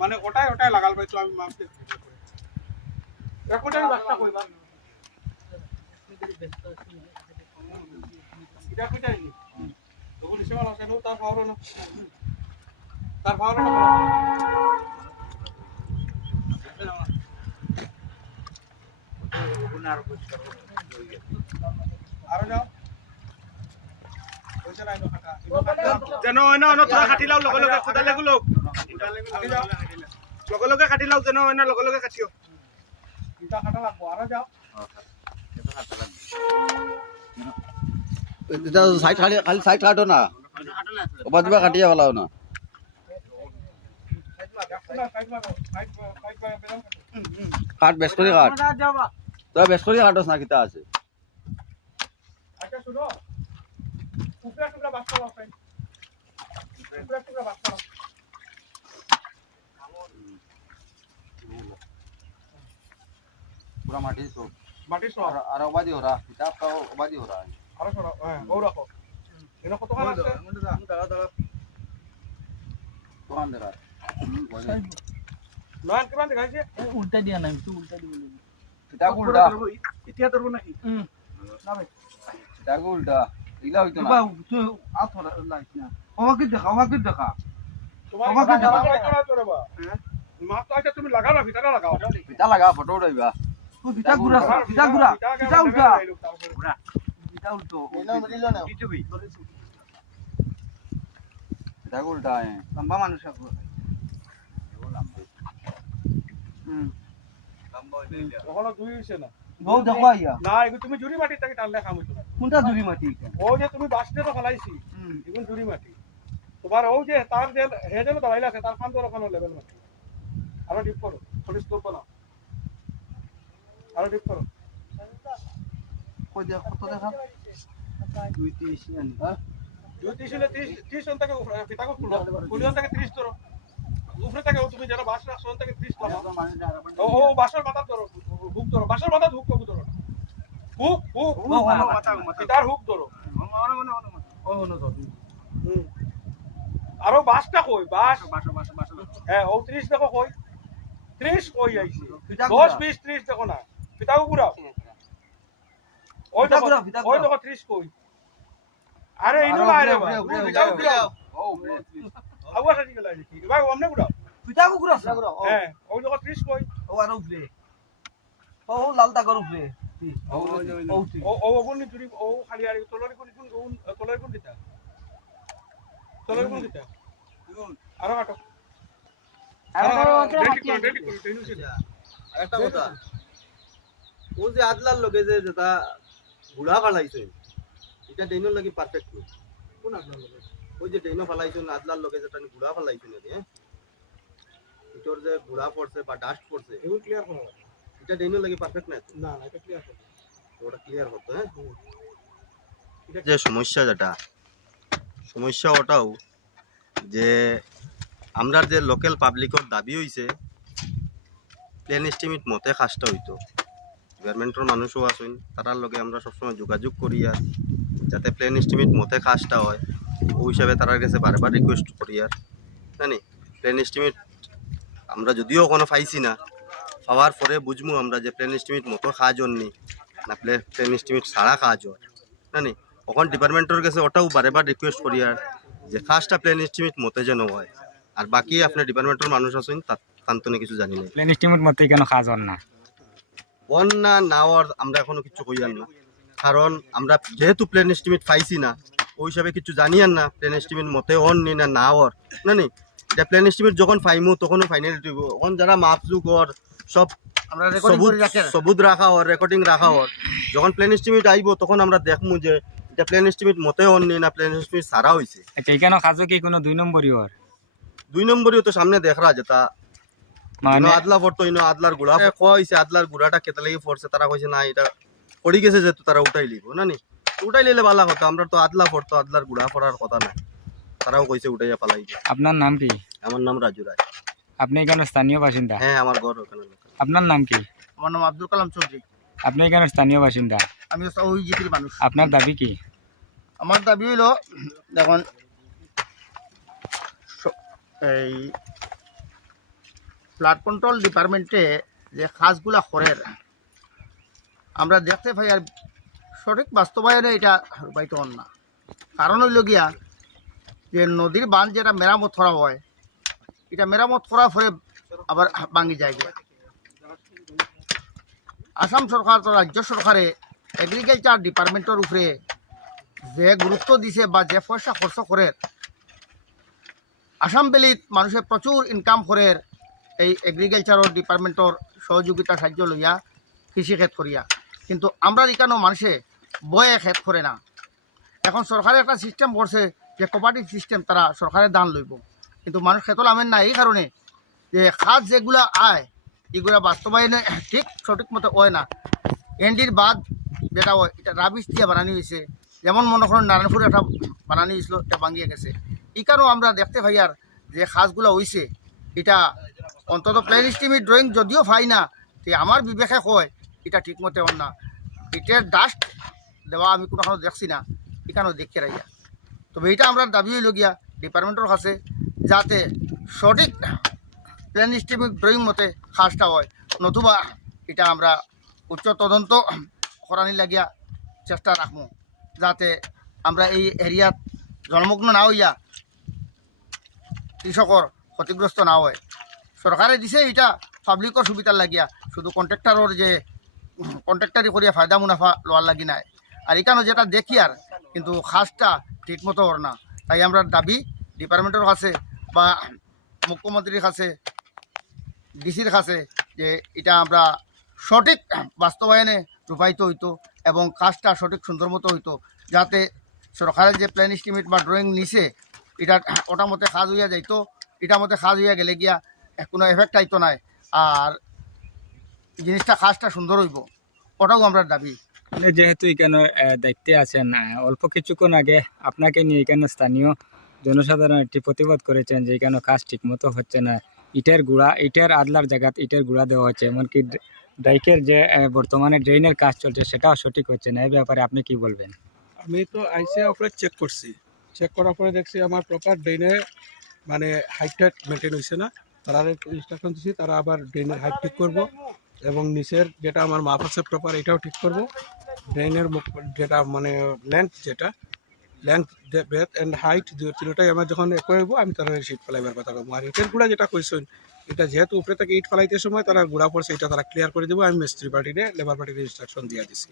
মানে ওটাই ওটাই লাগাল ভাই তো আমি মাপতে একটাই বাসটা কইবা এটা কইটাই নি তখন হিসেবে আছে নো তার ভালো না আর যাও ওই চালাই নো কাটা যেন না না তোরা কাটি লাও লগে লগে খোদা লাগু লোক লগে লগে কাটি লাও যেন না লগে লগে কাটিও এটা কাটা লাগবো আর যাও এটা সাইড খালি খালি সাইড কাটো না ওবাজবা কাটিয়া ফেলাও না কাট বেশ করে কাট তোরা বেশ করে কাটোস না কিতা আছে আচ্ছা শুনো টুকরা টুকরা বাস করো ফ্রেন্ড টুকরা টুকরা বাস করো पूरा माटी तो মাটি সর আর ওবাদি ওরা কিতাব তো ওবাদি ওরা আর সর হ্যাঁ ও রাখো এনে কত কাজ আছে দোকান দেখা নয় কিমান দেখাইছে উল্টা দিয়া না একটু উল্টা দিব কিতাব উল্টা ইতিয়া ধরবো নাকি না ভাই কিতাব উল্টা ইলা হইতো না বাবু তুই আথরা লাইছ না আমাকে দেখা তোমার কাছে জানা করা তো রে বা মাপ তো আছে তুমি লাগাও না ভিতরে লাগাও পিতা লাগা ফটো উঠাইবা তুই ভিটা গুরা ভিটা উল্টা ভিটা উল্টো এনা মিলিল না কি তুই কিতাব উল্টা লম্বা মানুষ আছে ওখানে দুই হইছে না বউ দেখো আইয়া না এগুলো তুমি জুরি মাটি থেকে টানলে খাম হইতো না কোনটা জুরি মাটি ও যে তুমি বাসতে তো ফলাইছি এগুলো জুরি মাটি তোমার ও যে তার যে হে যে দাঁড়াইলা আছে তার ফান তো ওখানে লেভেল মাটি আরো ডিপ করো থোড়ি স্লো করো আরো ডিপ করো কই দেখ কত দেখা 230 আনি দুই 30 হলে 30 অন থেকে পিতাকে খুলো খুলিয়ন থেকে 30 ধরো উপরে থেকে তুমি যারা বাস রাখছো অন থেকে 30 লাগাও ও বাসের মাথা ধরো হুক ধরো বাসের মাথা হুক কবু ধরো হুক মাথা পিতার হুক ধরো ও হলো তো আরো বাসটা কই বাস হ্যাঁ ও 30 দেখো কই 30 কই আইছে 10 20 30 দেখো না পিতাকে ঘুরাও ওই দেখো 30 কই আরে ইনো আরে পিতাকে ঘুরাও আওয়া সাজি গেল কি ভাই আমনে ঘুরাও পিটা কুকুরা হ্যাঁ ওই দেখো 30 কই ও আর উপরে ও লাল দাগর উপরে ও ওগুন চুরি ও খালি আর তলরি কোন তলরি কোন দিতা তলরি কোন দিতা আরো কাটো একটা কথা ও যে আদলার লগে যে যেটা ঘোড়া ফালাইছে এটা ডেইনোর লাগি পারফেক্ট নি কোন আপনার লগে ওই যে ডেইনো ফালাইছে আদলার লগে যেটা ঘোড়া ফালাইছে না হ্যাঁ এটার যে ঘোড়া পড়ছে বা ডাস্ট পড়ছে এগুলো ক্লিয়ার করো এটা ডেইনোর লাগি পারফেক্ট না না না এটা ক্লিয়ার করো ওটা ক্লিয়ার হতো হ্যাঁ যে সমস্যা ওটাও যে আমরা যে লোকাল পাবলিকর দাবি হইছে প্লেন এস্টিমেট মতে কাজটা হইতো গভর্নমেন্টের মানুষও আছেন তারার লগে আমরা সবসময় যোগাযোগ করি আর যাতে প্লেন এস্টিমেট মতে কাজটা হয় ওই হিসাবে তারার কাছে বারবার রিকোয়েস্ট করি আর জানি প্লেন এস্টিমেট আমরা যদিও কোনো পাইছি না পাওয়ার পরে বুঝবো আমরা যে প্লেন এস্টিমেট মতো কাজ হননি না প্লেন এস্টিমেট ছাড়া কাজ হয় জানি তখন ডিপার্টমেন্টের কাছে ওটাও বারবার রিকোয়েস্ট করি আর যে কাজটা প্লেন এস্টিমেট মতে যেন হয় আর বাকি আপনার ডিপার্টমেন্টের মানুষ আছেন তার তো কিছু জানি না প্লেন এস্টিমেট মতে কেন কাজ হন না না হওয়ার আমরা এখনো কিছু কইয়ার না কারণ আমরা যেহেতু প্লেন এস্টিমেট পাইছি না ওই হিসাবে কিছু জানি আর না প্লেন এস্টিমেট মতে হন নি না হওয়ার না নি এটা প্লেন এস্টিমেট যখন পাইমু তখনও ফাইনালিটি তখন যারা মাপজুক হওয়ার সব আমরা সবুত রাখা হওয়ার রেকর্ডিং রাখা হওয়ার যখন প্লেন এস্টিমেট আইব তখন আমরা দেখমু যে এটা প্লেন এস্টিমেট মতে হন নি না প্লেন এস্টিমেট সারা হয়েছে কেন কাজও কি কোনো 2 নম্বরই হর 2 নম্বরই তো সামনে দেখরা যেটা মানে আদলা ফটো ইনো আদলার গুড়া কইছে আদলার গুড়াটা কেতে লাগি ফোরছে তারা কইছে না এটা পড়ি গেছে যে তারা উঠাই লিব না নি উঠাই লিলে ভালো কথা আমরা তো আদলা ফটো আদলার গুড়া পড়ার কথা না তারাও কইছে উঠাইয়া পালাই আপনার নাম কি আমার নাম রাজু রায় আপনি এখানে স্থানীয় বাসিন্দা হ্যাঁ আমার ঘর ওখানে আপনার নাম কি আমার নাম আব্দুল কালাম চৌধুরী আপনি এখানে স্থানীয় বাসিন্দা আমি ওই জিপির মানুষ আপনার দাবি কি আমার দাবি হইল দেখুন এই ফ্লাড কন্ট্রোল ডিপার্টমেন্টে যে কাজগুলা করে আমরা দেখতে পাই আর সঠিক বাস্তবায়নে এটা রূপায়িত হন না। কারণ হইল গিয়া যে নদীর বাঁধ যেটা মেরামত করা হয় এটা মেরামত করার পরে আবার ভাঙি যায়। আসাম সরকার তো রাজ্য সরকারে এগ্রিকালচার ডিপার্টমেন্টের উপরে যে গুরুত্ব দিছে বা যে পয়সা খরচ করে আসাম ভ্যালিত মানুষের প্রচুর ইনকাম করে এই এগ্রিকালচার ডিপার্টমেন্টর সহযোগিতা সাহায্য লইয়া কৃষিক্ষেত করিয়া, কিন্তু আমরা এখানেও মানুষে বয়ে ক্ষেত করে না। এখন সরকারের একটা সিস্টেম করছে যে কোপারেটিভ সিস্টেম, তারা সরকারের দান লইব, কিন্তু মানুষ খেত লামেন না। এই কারণে যে খাত যেগুলা আয় এগুলা বাস্তবায়নে ঠিক সঠিক মতো হয় না। এনডির বাদ যেটা হয় এটা রাবিশ দিয়ে বানানি হয়েছে, যেমন মনে করেন নারায়ণপুর একটা বানানি হয়েছিল, এটা ভাঙিয়ে গেছে। এই কারণেও আমরা দেখতে পাই আর যে খাসগুলো হয়েছে এটা অন্তত প্ল্যান এস্টিমেট ড্রয়িং যদিও পাই না, তো আমার বিবেকে হয় এটা ঠিক মতো হন না। ইটের ডাস্ট দেওয়া আমি কোনো দেখছি না, এখানেও দেখতে রাইয়া। তবে এইটা আমরা দাবি হইল গিয়া ডিপার্টমেন্টের কাছে যাতে সঠিক প্ল্যান এস্টিমেট ড্রয়িং মতে খাসটা হয়, নতুবা এটা আমরা উচ্চ তদন্ত করানি লাগিয়া চেষ্টা রাখবো, যাতে আমরা এই এরিয়াত জলমগ্ন না হইয়া কৃষকর ক্ষতিগ্রস্ত না হয়। সরকারে দিছে এটা পাবলিকর সুবিধার লাগিয়া, শুধু কন্ট্রাক্টারর যে কন্ট্রাক্টারি করিয়া ফায়দা মুনাফা লওয়ার লাগি নাই। আর এখানে যেটা দেখি আর কিন্তু খাসটা ঠিক মতো ওর না। তাই আমরা দাবি ডিপার্টমেন্টের কাছে বা মুখ্যমন্ত্রীর কাছে, ডিসির কাছে যে এটা আমরা সঠিক বাস্তবায়নে রূপায়িত হইতো এবং কাজটা সঠিক সুন্দর মতো হইতো, যাতে সরকারের যে প্ল্যান এস্টিমেট বা ড্রয়িং নিছে এটা ওটা মতে কাজ হইয়া যাইতো। এটা মতে কাজ হইয়া গেলে গিয়া কোনো এফেক্ট আইতো নাই, আর জিনিসটা কাজটা সুন্দর হইব, ওটাও আমরা দাবি। আপনি যেহেতু এখানে দায়িত্বে আছেন, অল্প কিছুক্ষণ আগে আপনাকে নিয়ে এখানে স্থানীয় জনসাধারণ একটি প্রতিবাদ করেছেন যে এখানে কাজ ঠিকমতো হচ্ছে না, ইটের আদলার জায়গা ইটের গুঁড়া দেওয়া হচ্ছে, এমনকি ডাইকের যে বর্তমানে ড্রেনের কাজ চলছে সেটাও সঠিক হচ্ছে না। এই ব্যাপারে আপনি কি বলবেন? আমি তো আইসিয়া উপরে চেক করছি, চেক করার পরে দেখছি আমার প্রপার ড্রেনে মানে হাইটটা মেনটেন হয়েছে না। তারা ইনস্ট্রাকশন দিচ্ছি, তারা আবার ড্রেনের হাইট ঠিক করব এবং নিচের যেটা আমার মাপ আছে প্রপার এটাও ঠিক করব। ড্রেনের যেটা মানে লেন্থ ব্রেথ অ্যান্ড হাইট তিনটাই আমার যখন একই হইব আমি তারা সিট ফেলাইবার কথা বলবো। আর ইটের গুঁড়া যেটা কইছেন এটা যেহেতু উপরে থেকে ইট ফেলাইতে সময় তারা গুঁড়া পড়ছে, এটা তারা ক্লিয়ার করে দেবো। আমি মিস্ত্রি পার্টিরে লেবার পার্টির ইনস্ট্রাকশন দিয়ে দিছি।